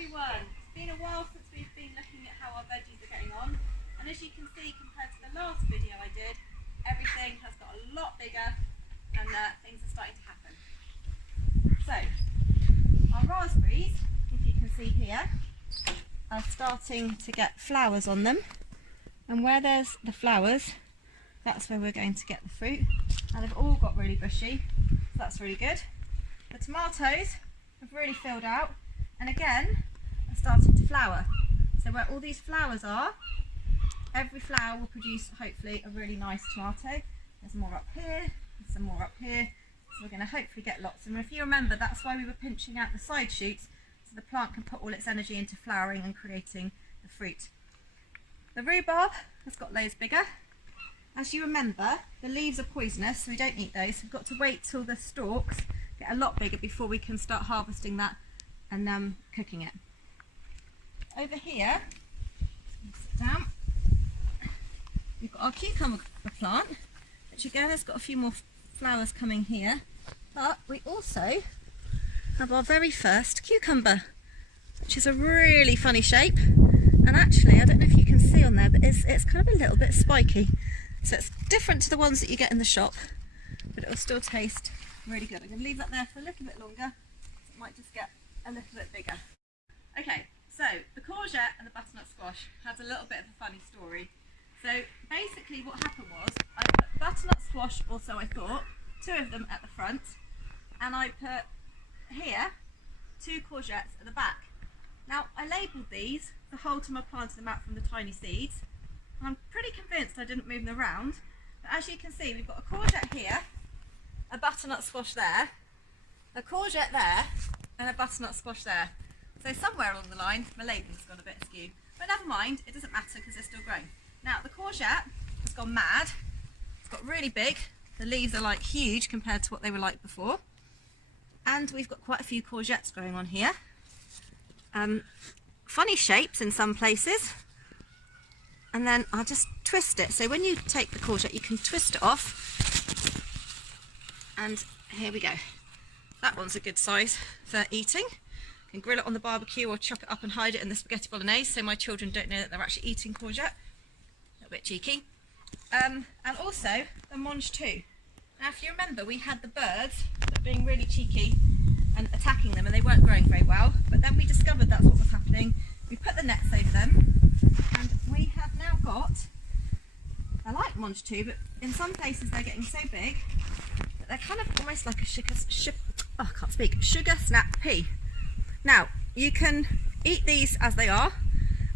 everyone. It's been a while since we've been looking at how our veggies are getting on, and as you can see, compared to the last video I did, everything has got a lot bigger and things are starting to happen. So our raspberries, if you can see here, are starting to get flowers on them, and where there's the flowers, that's where we're going to get the fruit, and they've all got really bushy, so that's really good. The tomatoes have really filled out and again are starting to flower. So where all these flowers are, every flower will produce hopefully a really nice tomato. There's more up here, there's some more up here, so we're going to hopefully get lots. And if you remember, that's why we were pinching out the side shoots, so the plant can put all its energy into flowering and creating the fruit. The rhubarb has got loads bigger. As you remember, the leaves are poisonous, so we don't eat those. So we've got to wait till the stalks get a lot bigger before we can start harvesting that and cooking it. Over here, sit down, we've got our cucumber plant, which again has got a few more flowers coming here, but we also have our very first cucumber, which is a really funny shape, and actually I don't know if you can see on there, but it's kind of a little bit spiky, so it's different to the ones that you get in the shop, but it will still taste really good. I'm going to leave that there for a little bit longer, so it might just get a little bit bigger. Okay, so the courgette and the butternut squash has a little bit of a funny story. So basically what happened was I put butternut squash, also I thought, 2 of them at the front, and I put here 2 courgettes at the back. Now I labelled these the whole time I planted them out from the tiny seeds, and I'm pretty convinced I didn't move them around, but as you can see we've got a courgette here, a butternut squash there, a courgette there, and a butternut squash there. So somewhere along the line my labelling's gone a bit askew, but never mind, it doesn't matter because they're still growing. Now the courgette has gone mad, it's got really big, the leaves are like huge compared to what they were like before, and we've got quite a few courgettes growing on here. Funny shapes in some places, and then I'll just twist it. So when you take the courgette you can twist it off, and here we go. That one's a good size for eating. You can grill it on the barbecue or chop it up and hide it in the spaghetti bolognese so my children don't know that they're actually eating courgette. A little bit cheeky. And also the mange too. Now if you remember, we had the birds that were being really cheeky and attacking them, and they weren't growing very well, but then we discovered that's what was happening. We put the nets over them, and we have now got, I like mange too, but in some places they're getting so big that they're kind of almost like a sugar snap pea. Now you can eat these as they are,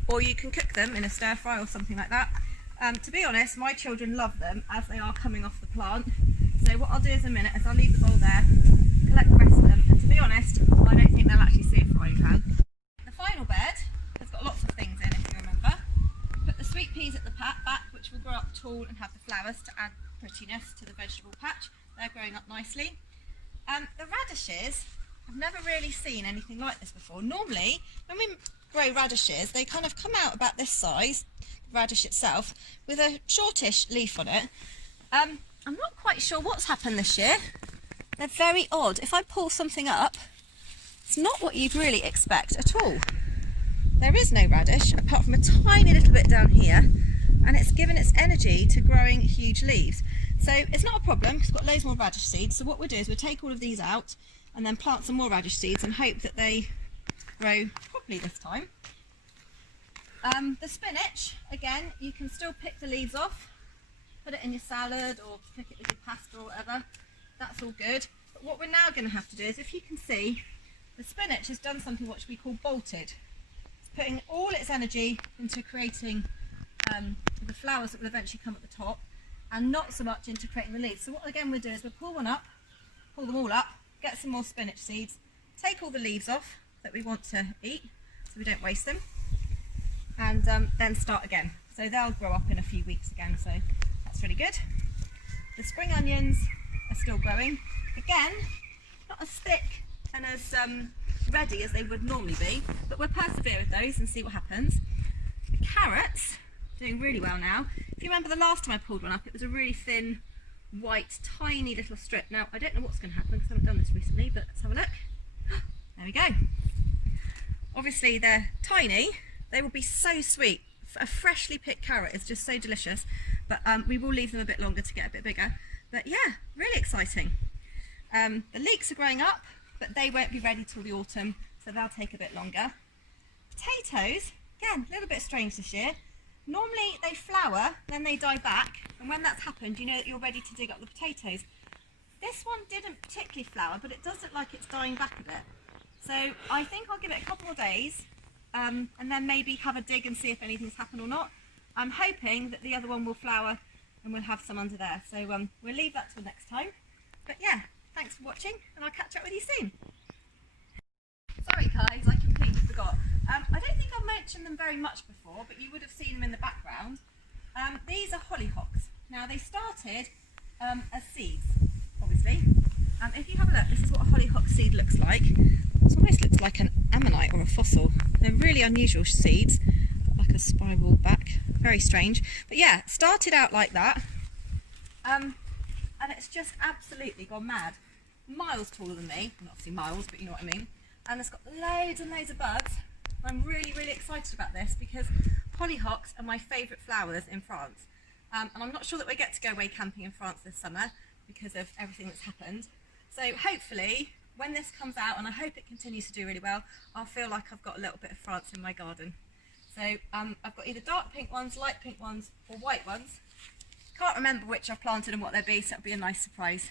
or you can cook them in a stir fry or something like that. To be honest, my children love them as they are coming off the plant, so what I'll do in a minute is I'll leave the bowl there, collect the rest of them, and to be honest I don't think they'll actually see a frying pan. The final bed has got lots of things in, if you remember. Put the sweet peas at the back, which will grow up tall and have the flowers to add prettiness to the vegetable patch. They're growing up nicely. The radishes, I've never really seen anything like this before. Normally when we grow radishes they kind of come out about this size, the radish itself, with a shortish leaf on it. I'm not quite sure what's happened this year. They're very odd. If I pull something up, it's not what you'd really expect at all. There is no radish apart from a tiny little bit down here, and it's given its energy to growing huge leaves. So it's not a problem because we've got loads more radish seeds. So what we'll do is we'll take all of these out and then plant some more radish seeds and hope that they grow properly this time. The spinach, again, you can still pick the leaves off, put it in your salad or pick it with your pasta or whatever. That's all good. But what we're now going to have to do is, if you can see, the spinach has done something which we call bolted. It's putting all its energy into creating the flowers that will eventually come at the top, and not so much into creating the leaves. So what again we'll do is we'll pull one up, pull them all up, get some more spinach seeds, take all the leaves off that we want to eat so we don't waste them, and then start again. So they'll grow up in a few weeks again, so that's really good. The spring onions are still growing. Again, not as thick and as ready as they would normally be, but we'll persevere with those and see what happens. The carrots, doing really well now. If you remember the last time I pulled one up, it was a really thin, white, tiny little strip. Now, I don't know what's going to happen because I haven't done this recently, but let's have a look. There we go. Obviously they're tiny, they will be so sweet. A freshly picked carrot is just so delicious, but we will leave them a bit longer to get a bit bigger. But yeah, really exciting. The leeks are growing up, but they won't be ready till the autumn, so they'll take a bit longer. Potatoes, again, a little bit strange this year. Normally they flower, then they die back, and when that's happened, you know that you're ready to dig up the potatoes. This one didn't particularly flower, but it does look like it's dying back a bit. So I think I'll give it a couple more days, and then maybe have a dig and see if anything's happened or not. I'm hoping that the other one will flower and we'll have some under there. So we'll leave that till next time. But yeah, thanks for watching, and I'll catch up with you soon. Sorry guys, I completely forgot. I don't think I've mentioned them very much before, but you would have seen them in the background. These are hollyhocks. Now they started as seeds, obviously. If you have a look, this is what a hollyhock seed looks like. It almost looks like an ammonite or a fossil. They're really unusual seeds, like a spiral back, very strange. But yeah, started out like that, and it's just absolutely gone mad. Miles taller than me, not obviously miles, but you know what I mean. And it's got loads and loads of buds. I'm really, really excited about this because hollyhocks are my favourite flowers in France. And I'm not sure that we get to go away camping in France this summer because of everything that's happened. So hopefully, when this comes out, and I hope it continues to do really well, I'll feel like I've got a little bit of France in my garden. So I've got either dark pink ones, light pink ones, or white ones. Can't remember which I've planted and what they'll be, so it'll be a nice surprise.